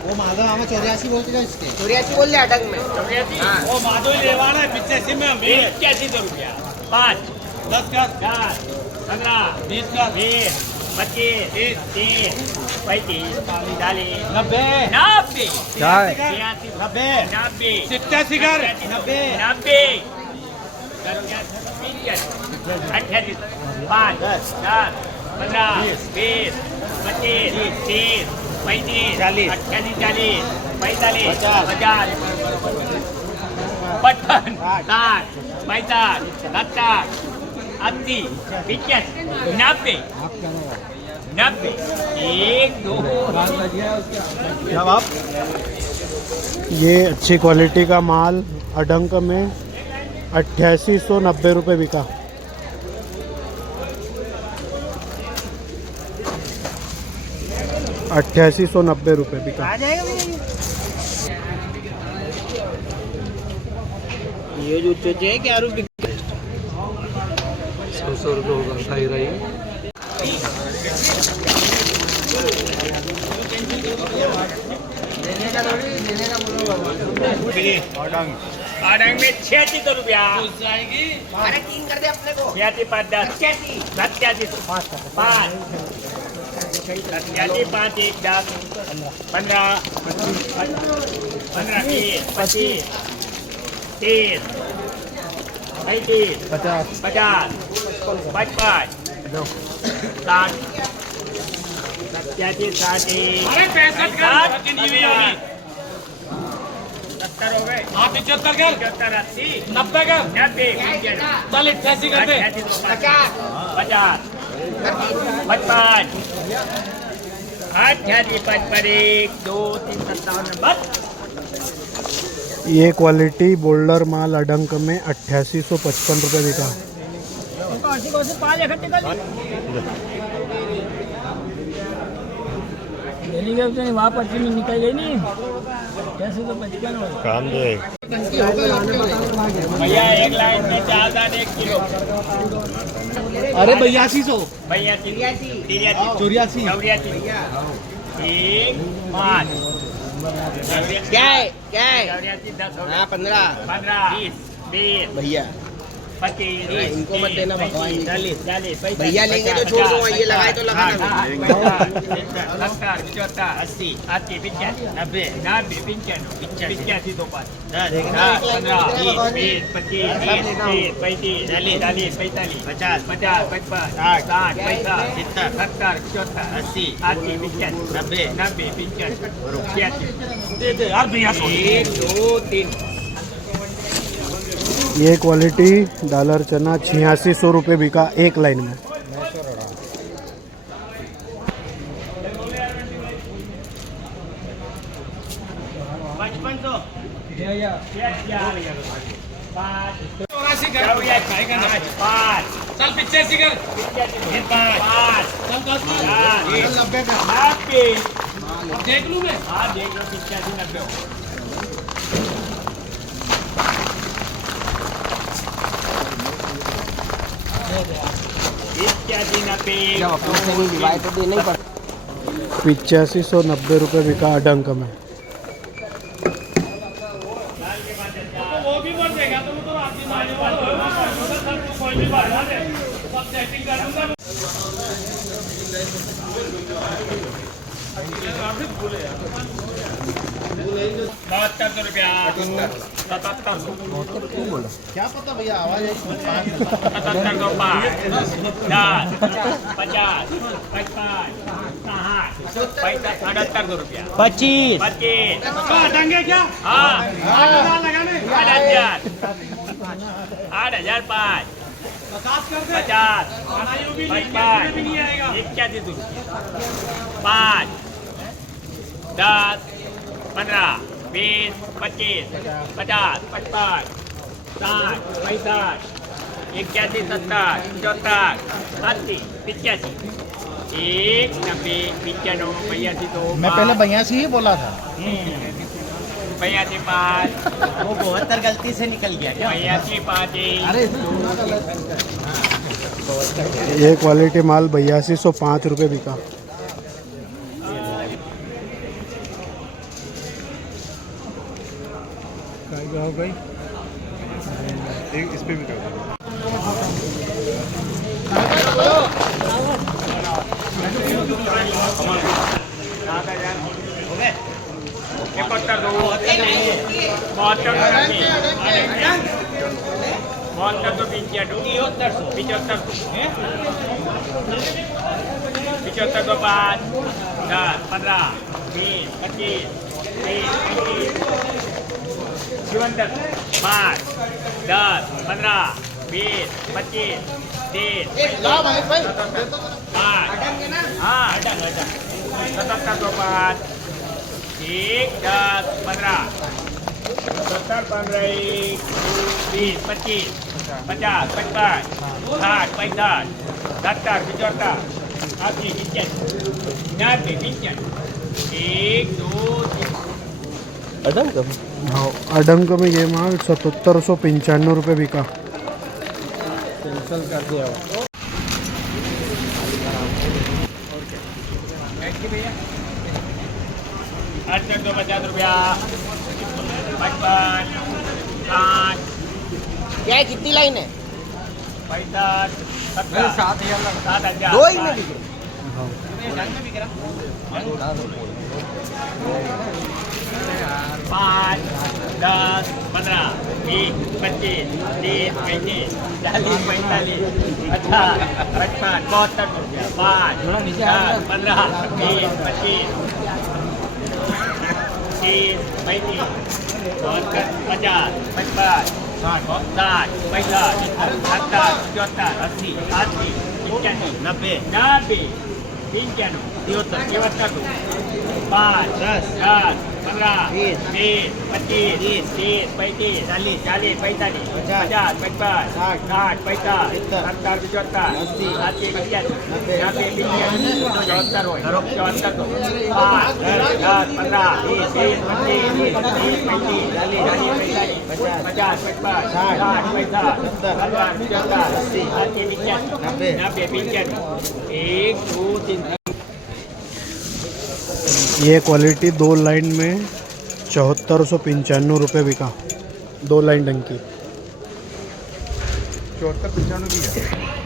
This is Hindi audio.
वो माधव हमें 84 बोलते थे इसके 84 बोल दिया अटक में। वो माधव लेवाना है 85 में 85 रुपया 5 10 का 10 15 20 का 20 25 30 35 40 90 90 चाय 90 90 87 कर 90 90 28 5 10 15 20 25 30 35 40 28 40 45 50 55 60 70 80 85 90 90 1 2 क्या आप ये अच्छी क्वालिटी का माल अडंक में 8890 रुपये बिका। ₹8890 बिका। ये जो चोचे है क्या रुपये 100 रुपये होगा सही रही आडंग में 86 रुपया अरे 3 कर दे अपने को। 86 5 10 87 5 87 5 1 10 15 15 20 25 30 35 50 50 55 60 87 60 अरे 65 कर 70 हो गए हाँ 75 कर 75 80 90 कर 90 चल 88 कर दे 50 55 55 1 2 3 57 बस। ये क्वालिटी बोल्डर माल अडंक में 8855 रुपये बिका। वहाँ पर्ची में निकल गई नहीं कैसे तो 55 हो काम दे भैया एक लाइन में 4 1 किलो अरे 8200 भैया 84 84 1 5 क्या है 10 हो हाँ 15 15 20 भैया 25 इनको मत देना भगवान। 40 भैया लेंगे तो छोड़ दूंगा, ये लगाए तो लगाना नहीं 70 80 85 90 85 दो 5 10 15 20 25 30 35 40 45 50 55 60 70 80 85 दे दे यार भैया 1 2 3 ये क्वालिटी डॉलर चना 8600 रुपये बिका एक लाइन में। 84 कर चल 85 कर 5 चल 10 अब देख लूं मैं देख लो 85 90 जब अपने से नहीं डिवाइड तो देना ही पड़ता। 8590 रुपये बिका अडंक में। वो भी मर जाएगा तो वो तो आदमी मारने वाला होगा कोई भी बात है सब सेटिंग कर दूंगा 72 रुपया 77 क्या पता भैया आवाज आई 77 दो 5 10 50 55 60 78 रुपया 25 25 डंगे क्या हाँ 8000 लगाने 8000 5 50 कर दे 50 बनायु भी नहीं आएगा 81 रुपया 5 10 15 20 25 50 55 60 65 81 70 74 80 85 1 90 95 85 तो मैं पहले भैया से ही बोला था 85 5 वो 72 गलती से निकल गया क्या 85 5 अरे ये क्वालिटी माल 8205 रुपये बिका। हो गई एक इस पे भी कर दो। पिचहत्तर को 5, 10, 15, 20, 25, 30, 35, 5, 10, 15, 20, 25, 30, 77 को 5, 1, 10, 15, 70, 15, 20, 25, 50, 55, 60, 65, 70, 75, 80, 90, 91, 1, 2, 3. हाँ अडंक में ये माल 7795 रुपये बिका। कैंसिल कर दिया वो। अच्छा 250 रुपया 55, 5, क्या है, कितनी लाइन है? 65, 70, 7,000, दो ही में बिके। 5, 10, 15, 20, 25, 30, 35, 40, 45, 50, 55, 72 रुपया 5, 10, 15, 20, 25, 30, 35, 50, 55, 60, 65, 70, 75, 80, 85, 90, 90, 95, 73, 5, 10, 15, 20, 25, 30, 35, 40, 45, 50, 55, 60, 65, 70, 75, 80, 85, 90, 5, 10, 15, 20, 25, 30, 35, 40, 50, 55, 1, 2, 3. ये क्वालिटी 2 लाइन में 7495 रुपये बिका। 2 लाइन डंकी 74-95 की है।